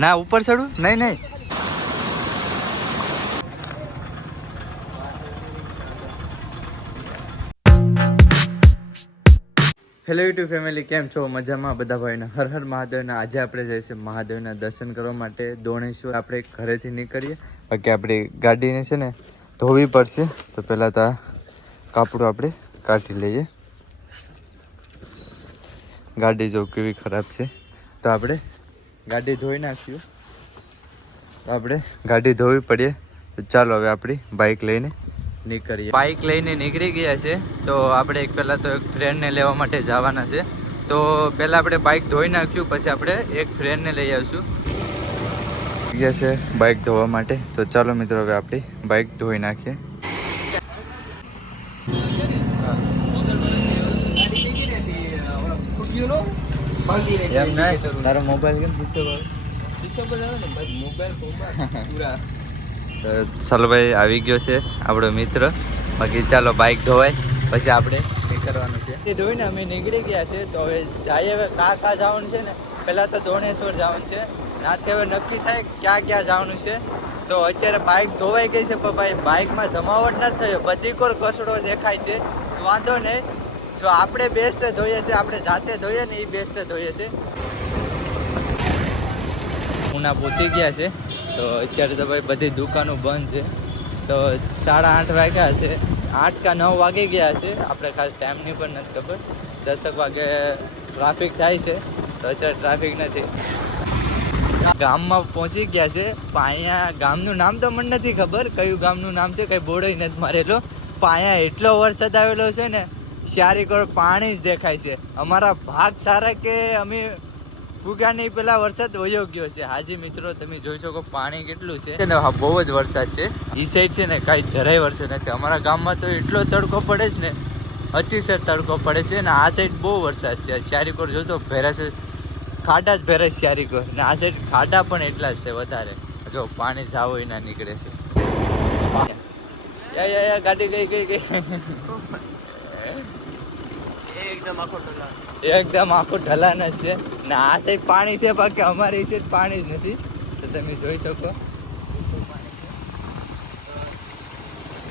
ના ઉપર ચડું નહીં. હેલો યુટ્યુબ ફેમિલી, કેમ છો? મજામાં બધા ભાઈને હર હર મહાદેવના. આજે આપણે જઈશું મહાદેવના દર્શન કરવા માટે દોણેશ્વર. આપણે ઘરેથી નીકળીએ, બાકી આપણી ગાડીને છે ને ધોવી પડશે. તો પહેલાં તો આ કાપડું આપણે કાઢી લઈએ. ગાડી જો કેવી ખરાબ છે, તો આપણે ગાડી ધોઈ નાખ્યું. તો આપણે ગાડી ધોવી પડીએ. તો ચાલો હવે આપણી બાઇક લઈને નીકળીએ. બાઇક લઈને નીકળી ગયા છે. તો આપણે પહેલાં તો એક ફ્રેન્ડને લેવા માટે જવાના છે. તો પહેલાં આપણે બાઇક ધોઈ નાખ્યું, પછી આપણે એક ફ્રેન્ડને લઈ આવીશું. ગયા છે બાઇક ધોવા માટે. તો ચાલો મિત્રો હવે આપણી બાઇક ધોઈ નાખીએ. એમ નહીં, તારો મોબાઈલ કેમ ચાલો ભાઈ, આવી ગયો છે આપણો મિત્ર. બાકી ચાલો બાઇક ધોવાય પછી આપણે નીકળવાનું છે. એ ધોઈને અમે નીકળી ગયા છે. તો હવે જઈએ. હવે કાં જવાનું છે ને, પહેલાં તો દોણેશ્વર જવાનું છે. નાથી હવે નક્કી થાય ક્યાં જવાનું છે. તો અત્યારે બાઇક ધોવાઈ ગઈ છે, પણ ભાઈ બાઇકમાં જમાવટ નથી થયો. બધી કોર કચડો દેખાય છે. વાંધો નહીં, જો આપણે બેસ્ટ ધોઈએ છીએ, આપણે જાતે ધોઈએ ને એ બેસ્ટ ધોઈએ છે. ઉના પહોંચી ગયા છે. તો અત્યારે તો ભાઈ બધી દુકાનો બંધ છે. તો 8:30 વાગ્યા છે, 8 કે 9 વાગી ગયા છે. આપણે ખાસ ટાઈમની પણ નથી ખબર. 10 વાગે ટ્રાફિક થાય છે, તો અત્યારે ટ્રાફિક નથી. ગામમાં પહોંચી ગયા છે. પણ અહીંયા ગામનું નામ તો મને નથી ખબર કયું ગામનું નામ છે, કંઈ બોર્ડ નથી મારેલો. પણ અહીંયા એટલો વરસાદ આવેલો છે ને, ચારે કોર પાણી જ દેખાય છે. અમારા ભાગ સારા કે અમે ફુગાની પેલા વરસાદ વયો ગયો છે. હાજી મિત્રો, તમે જોઈ શકો પાણી કેટલું છે ને. હા, બહુ જ વરસાદ છે. એ સાઈડ છે ને કાંઈ જરાય વરસાદ નથી. અમારા ગામમાં તો એટલો તડકો પડે છે ને, અતિશય તડકો પડે છે. ને આ સાઈડ બહુ વરસાદ છે. ચારી કોર જોતો ભેરા છે, ખાડા જ ભેરા છે ચારી કોર. ને આ સાઈડ ખાડા પણ એટલા જ છે વધારે. જો પાણી જાવ ના નીકળે છે. ગાડી ગઈ એકદમ આખો ઢલાન જ છે. ને આ સાઈડ પાણી છે, બાકી અમારી સાઈડ પાણી જ નથી. તો તમે જોઈ શકો.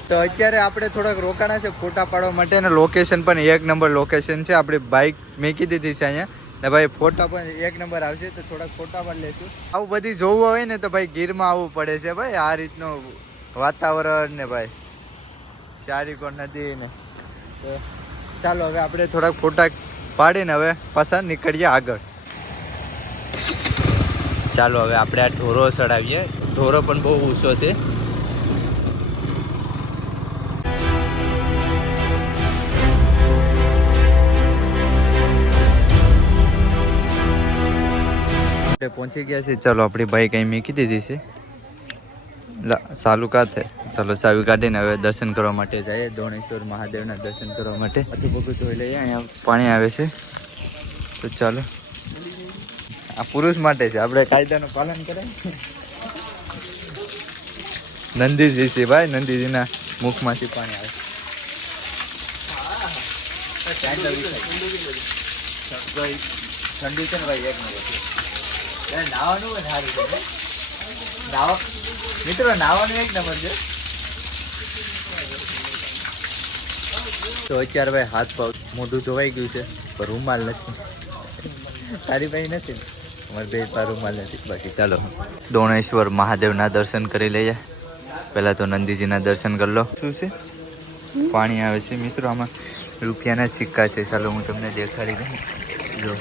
તો અત્યારે આપણે થોડાક રોકાણા છે ફોટા પાડવા માટે. અને લોકેશન પણ 1 નંબર લોકેશન છે. આપણી બાઇક મેકી દીધી છે અહીંયા. ને ભાઈ ફોટા પણ 1 નંબર આવશે. તો થોડાક ફોટા પણ લેશું. આવું બધી જોવું હોય ને તો ભાઈ ગીરમાં આવવું પડે છે ભાઈ. આ રીતનું વાતાવરણ ને ભાઈ ચારી કોર નદી ને. તો ચાલો હવે આપણે થોડાક ફોટા પાડીને હવે પાછા નીકળીએ આગળ. ચાલો હવે આપણે આ ઢોરો ચડાવીએ. ઢોરો પણ બહુ ઊંચો છે. આપણે પહોંચી ગયા છે. ચાલો આપણી બાઈક અહીં મૂકી દીધી છે. ચાલુ કાતે ચાલો ચાવી કાઢીને હવે દર્શન કરવા માટે જઈએ. દોણેશ્વર મહાદેવના દર્શન કરવા માટે બધું ધોઈ લઈએ. અહીંયા પાણી આવે છે. તો ચાલો, આ પુરુષ માટે છે. આપણે કાયદાનું પાલન કરે. નંદીજી છે ભાઈ, નંદીજીના મુખમાંથી પાણી આવે. ઠંડી છે ને ભાઈ, 1 નંબર. નાવાનું હોય સારું છે. મિત્રો નાવાનું 1 નંબર છે. તો અત્યારે ભાઈ હાથ પગ મોઢું ધોવાઈ ગયું છે, પણ રૂમાલ નથી. તારી ભાઈ નથી ને, અમારે બે પર રૂમાલ નથી. બાકી ચાલો દોણેશ્વર મહાદેવના દર્શન કરી લઈએ. પહેલાં તો નંદીજીના દર્શન કરી લો. શું છે? પાણી આવે છે મિત્રો. આમાં રૂપિયાના સિક્કા છે. ચાલો હું તમને દેખાડી દઉં. જો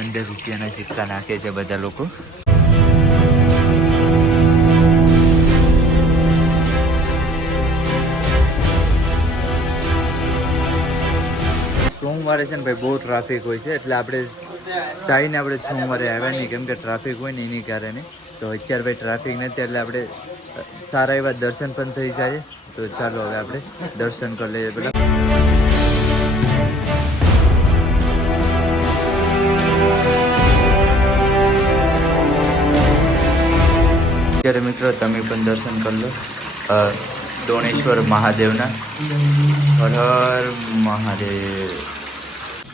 અંદર રૂપિયાના સિક્કા નાખે છે બધા લોકો. સોમવારે છે ને ભાઈ બહુ ટ્રાફિક હોય છે. એટલે આપણે ચાહીને આપણે સોમવારે આવ્યા નહીં, કેમ કે ટ્રાફિક હોય ને એની કારણે. તો અત્યારે ભાઈ ટ્રાફિક નથી, એટલે આપણે સારા એવા દર્શન પણ થઈ જાય. તો ચાલો હવે આપણે દર્શન કરી લઈએ પેલા. અત્યારે મિત્રો તમે પણ દર્શન કરી લો દોણેશ્વર મહાદેવના. હર હર મહાદેવ.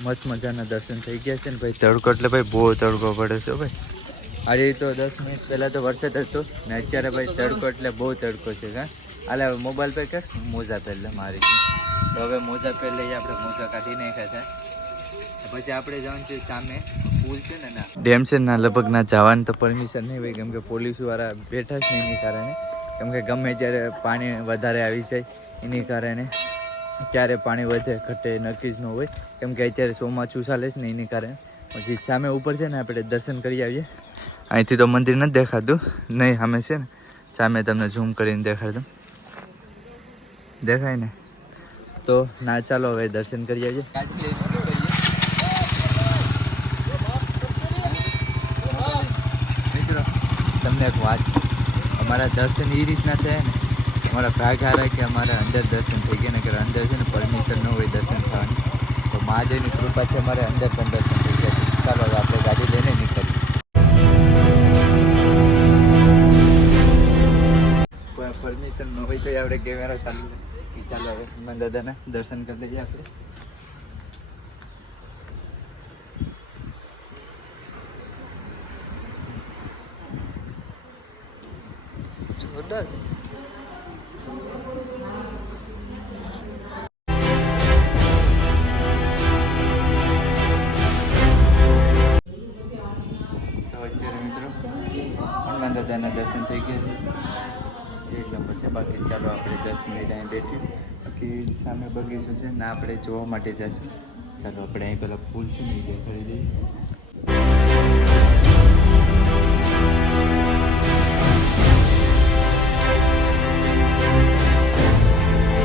મસ્ત મજાના દર્શન થઈ ગયા છે ને ભાઈ. તડકો એટલે ભાઈ બહુ તડકો પડે છે ભાઈ. આજે તો 10 મિનિટ પહેલાં તો વરસાદ હતો ને અત્યારે ભાઈ તડકો એટલે બહુ તડકો છે હા. હાલે હવે મોબાઈલ પર કર મોજા પહેરલે મારી તો હવે મોજા પહેર લઈએ આપણે. મોજા કાઢી નાખ્યા છે પછી આપણે જવાનું છે સામે પુલ છે ને ના ડેમ છે ના લગભગ ના જવાનું તો પરમિશન નહીં હોય કેમ કે પોલીસવાળા બેઠા છે એની કારણે કેમ કે ગમે ત્યારે પાણી વધારે આવી જાય એની કારણે ક્યારે પાણી વધે ઘટે નક્કી જ ન હોય કેમ કે અત્યારે ચોમાસું ચાલે છે ને એની કારણે. પછી સામે ઉપર છે ને આપણે દર્શન કરી આવીએ. અહીંથી તો મંદિર નથી દેખાતું નહીં સામે છે ને સામે તમને ઝૂમ કરીને દેખાડતું દેખાય ને તો ના ચાલો હવે દર્શન કરી આવીએ. મિત્રો તમને એક વાત અમારા દર્શન એ રીતના થયા ને અમારા ભાગ હારા કે અમારા અંદર દર્શન થઈ ગયા ને કે અંદર છે ને પરમિશન ન હોય દર્શન થવાની તો મહાદેવની કૃપાથી અમારે અંદર પણ દર્શન થઈ ગયા. ચાલો હવે આપણે ગાડી લઈને નીકળીએ. પરમિશન ન હોય તો આપણે કેમેરા ચાલુ ચાલો હવે હનુમાન દાદાના દર્શન કરી લઈએ આપણે. જોરદાર હનુમાન દાદાના દર્શન થઈ ગયા છે એક નંબર છે. બાકી ચાલો આપણે 10 મિનિટ અહીં બેઠી બાકી સામે બગીચો છે ને આપણે જોવા માટે જઈશું. ચાલો આપણે અહીં પેલા પુલ છે ને એ દેખાડી દઈએ.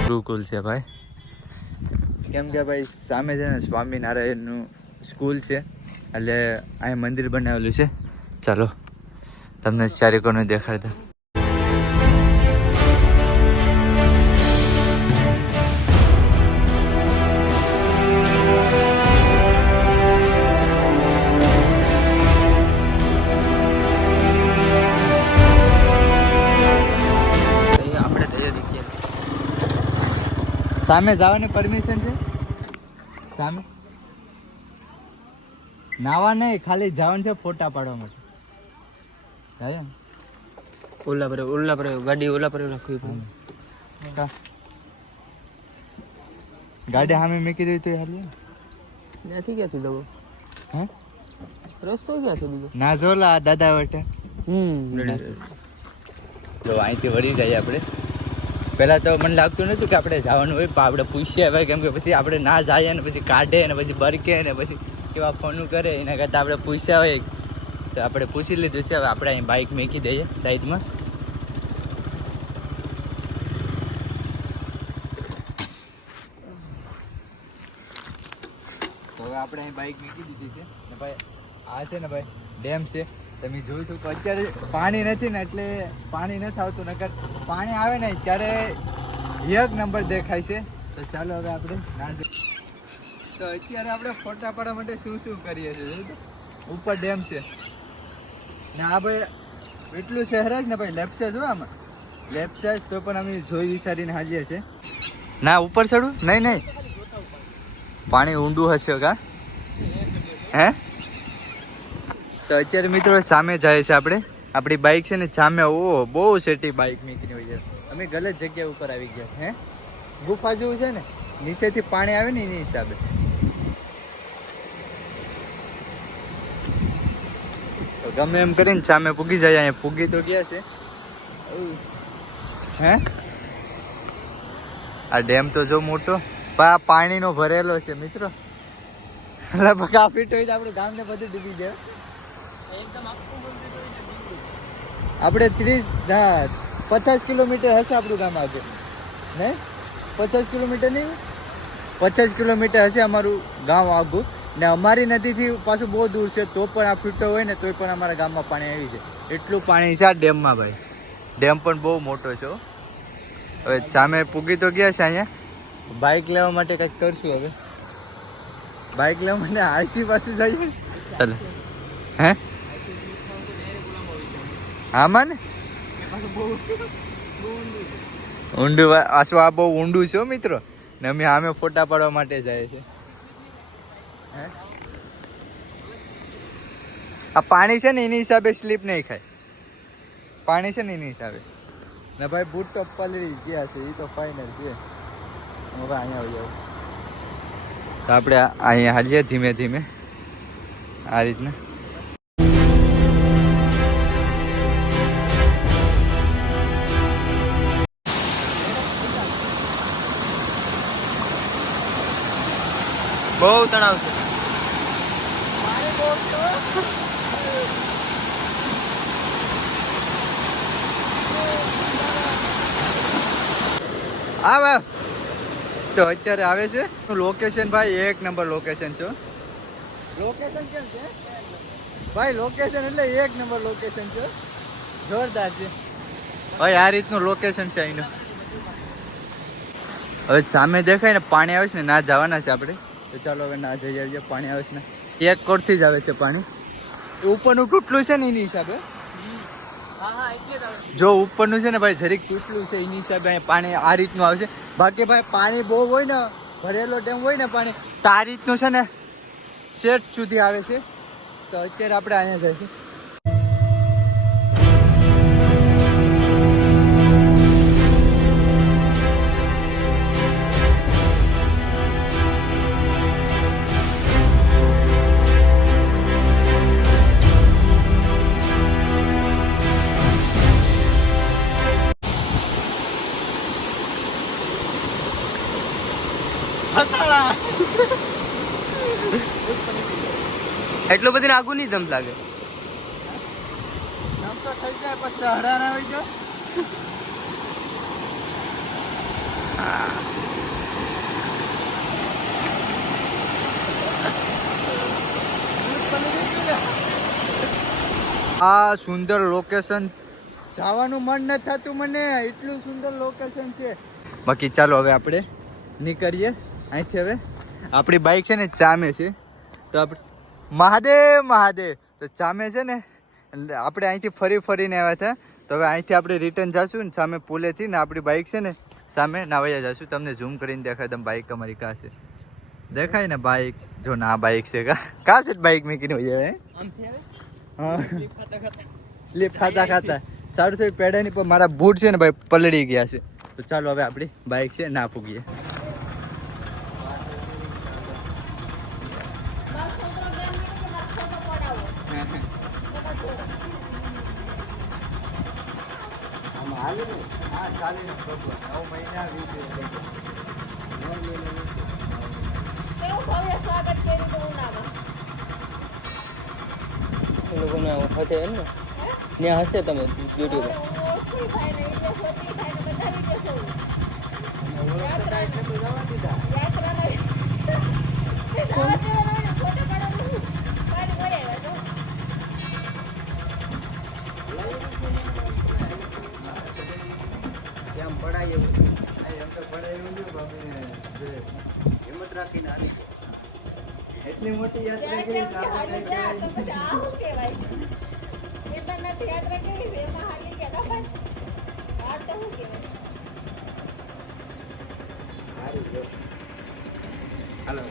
ગુરુકુલ છે ભાઈ કેમ કે ભાઈ સામે છે ને સ્વામિનારાયણનું સ્કૂલ છે એટલે અહીં મંદિર બનાવેલું છે. ચાલો તમને ચારેકોને દેખાડતા. સામે જવાની પરમિશન છે સામે નાવા નહીં ખાલી જવાનું છે ફોટા પાડવા માટે. ઓલા પર ગાડી ઓલા પર રાખવી પડે. ગાડી સામે મૂકી દઈ તો હાલી ત્યાંથી ક્યાંથી જવું હે રસ્તો ક્યાંથી બીજો ના જોલા દાદા વટે તો અહીંથી વળી જઈએ આપણે. પહેલાં તો મને લાગતું નહોતું કે આપણે જવાનું હોય પણ આપણે પૂછીએ હવે કેમ કે પછી આપણે ના જઈએ ને પછી કાઢે ને પછી બરકે ને પછી કેવા ફોનું કરે એના કરતાં આપણે પૂછ્યા હોય તો આપણે પૂછી લીધું છે. હવે આપણે અહીં બાઇક મૂકી દઈએ સાઈડમાં. તો હવે આપણે અહીં બાઇક મૂકી દીધી છે ને ભાઈ આ છે ને ભાઈ ડેમ છે. તમે જોયું હતું કે અત્યારે પાણી નથી ને એટલે પાણી નથી આવતું નકર પાણી આવે ને ત્યારે એક નંબર દેખાય છે. તો ચાલો હવે આપણે ના તો અત્યારે આપણે ફોટા પાડવા માટે શું શું કરીએ છીએ ઉપર ડેમ છે ને આ ભાઈ એટલું શહેર જ ને ભાઈ લેફ્ટ સાઈડ જો આમાં લેફ્ટ સાઈડ તો પણ અમે જોઈ વિચારીને હાલીએ છીએ. ના ઉપર ચડવું નહીં પાણી ઊંડું હશે કા હે. તો અત્યારે મિત્રો સામે જાય છે આપણે આપણી બાઇક છે ને સામે ઓ બહુ સેટી બાઇક નીકળી હોય છે. અમે ગલત જગ્યા ઉપર આવી ગયા હે ગુફા જેવું છે ને નીચેથી પાણી આવે ને એની હિસાબે. તો ગમે એમ કરીને સામે પૂગી જાય. અહીંયા પૂગી તો ગયા છે હે. આ ડેમ તો જો મોટો પણ આ પાણીનો ભરેલો છે મિત્રો. લગભગ આ ફીટ હોય તો આપણું ગામને બધું ડૂબી જાય. આપણે 50 કિલોમીટર હશે આપણું ગામ આગળ નહીં 50 કિલોમીટર નહીં 50 કિલોમીટર હશે અમારું ગામ આગું ને અમારી નદીથી પાછું બહુ દૂર છે તો પણ આ ફીટો હોય ને તોય પણ અમારા ગામમાં પાણી આવી જાય એટલું પાણી છે આ ડેમમાં ભાઈ. ડેમ પણ બહુ મોટો છે. હવે સામે પૂગી તો ગયા છે. અહીંયા બાઇક લેવા માટે કંઈક કરશું. હવે બાઇક લેવા માટે આથી પાછું જઈએ ચાલો હે આમાં ને ઊંડું આસવા આ બહુ ઊંડું છે મિત્રો ને અમે આમે ફોટા પાડવા માટે જાય છે હે. આ પાણી છે ને એની હિસાબે સ્લીપ નહીં ખાય. પાણી છે ને એની હિસાબે. ને ભાઈ બૂટ તો પલળી ગયા છે એ તો ફાઇનલ છે. હવે અહીંયા આવી જાવ તો આપણે અહીંયા હાલીએ ધીમે ધીમે આ રીતના. બહુ તણાવ છે. હા ભાઈ તો અત્યારે આવે છે લોકેશન. ભાઈ એક નંબર લોકેશન છે. લોકેશન કેમ છે ભાઈ? લોકેશન એટલે એક નંબર લોકેશન છે, જોરદાર છે ભાઈ. આ રીતનું લોકેશન છે અહીંનું. હવે સામે દેખાય ને પાણી આવે છે ને, ના જવાના છે આપણે તો ચાલો હવે ના જઈ આવીએ. પાણી આવે છે ને એક કોરથી જ આવે છે પાણી. ઉપરનું તૂટલું છે ને એની હિસાબે. જો ઉપરનું છે ને ભાઈ જરીક તૂટલું છે એની હિસાબે અહીંયા પાણી આ રીતનું આવે છે. બાકી ભાઈ પાણી બહુ હોય ને, ભરેલો ડેમ હોય ને પાણી, તો આ રીતનું છે ને શેઠ સુધી આવે છે. તો અત્યારે આપણે અહીંયા જઈશું. એટલું બધું આગું નહીં જમ્પ લાગે. આમ તો થઈ જાય પછી હરાના હોય તો. આ સુંદર લોકેશન જવાનું મન નથી થતું મને, એટલું સુંદર લોકેશન છે. બાકી ચાલો હવે આપણે નીકળીએ અહીંથી. હવે આપણી બાઇક છે ને ચામે છે, તો આપણે મહાદેવ મહાદેવ તો ચામે છે ને આપણે અહીંથી ફરીને આવ્યા હતા. તો હવે અહીંથી આપણે રિટર્ન જઈશું ને સામે પુલેથી ને આપણી બાઇક છે ને સામે નાવૈયા જઈશું. તમને ઝૂમ કરીને દેખાય તમે બાઇક અમારી કાં છે દેખાય ને બાઇક. જો ના બાઇક છે કાં છે બાઇક મૂકીને હોય હવે. હા સ્લીપ ખાતા સારું થયું પેડાની. પણ મારા બૂટ છે ને ભાઈ પલળી ગયા છે. તો ચાલો હવે આપણી બાઇક છે ના ફૂગીએ. એ લોકોને હશે એમ ને ત્યાં હશે તમે યુટ્યુબ. એટલી મોટી યાત્રા કરી હાલો.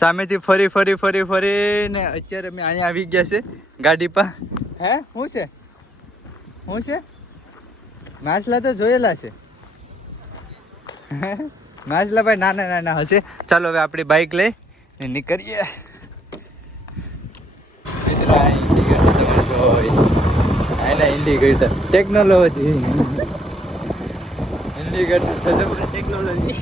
સામેથી ફરી ને અત્યારે મેં અહીંયા આવી ગયા છે ગાડી પર. હે શું છે માછલા તો જોયેલા છે. માછલા ભાઈ નાના હશે. ચાલો હવે આપણી બાઇક લઈ નીકળીએ. Indicator technology technology.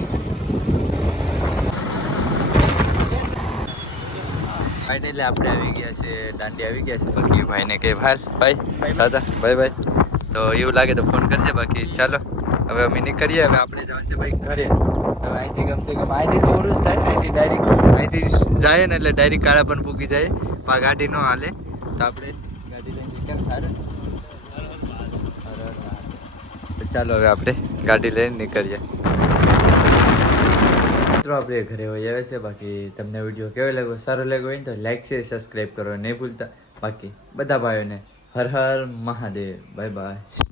ફાઇનલી આપણે આવી ગયા છે દાંડી આવી ગયા છે. બાકી ભાઈને કે ભાઈ દાદા બાય. તો એવું લાગે તો ફોન કરજે. બાકી ચાલો હવે અમે નીકળીએ. હવે આપણે જવાનું છે ભાઈ ઘરે. હવે અહીંથી ગમશે કે અહીંથી તો ઓરું જ થાય. અહીંથી ડાયરેક્ટ અહીંથી જાય ને એટલે ડાયરેક્ટ કાળા પણ પૂકી જાય. પણ ગાડી ન હાલે તો આપણે ગાડી લઈને નીકળ સારું. ચાલો હવે આપણે ગાડી લઈને નીકળીએ. મિત્રો આપણે ઘરે હોય આવે છે. બાકી તમને વિડીયો કેવો લાગ્યો, સારો લાગ્યો હોય ને તો લાઈક છે, સબસ્ક્રાઈબ કરો નહીં ભૂલતા. બાકી બધા ભાઈઓને હર હર મહાદેવ. બાય.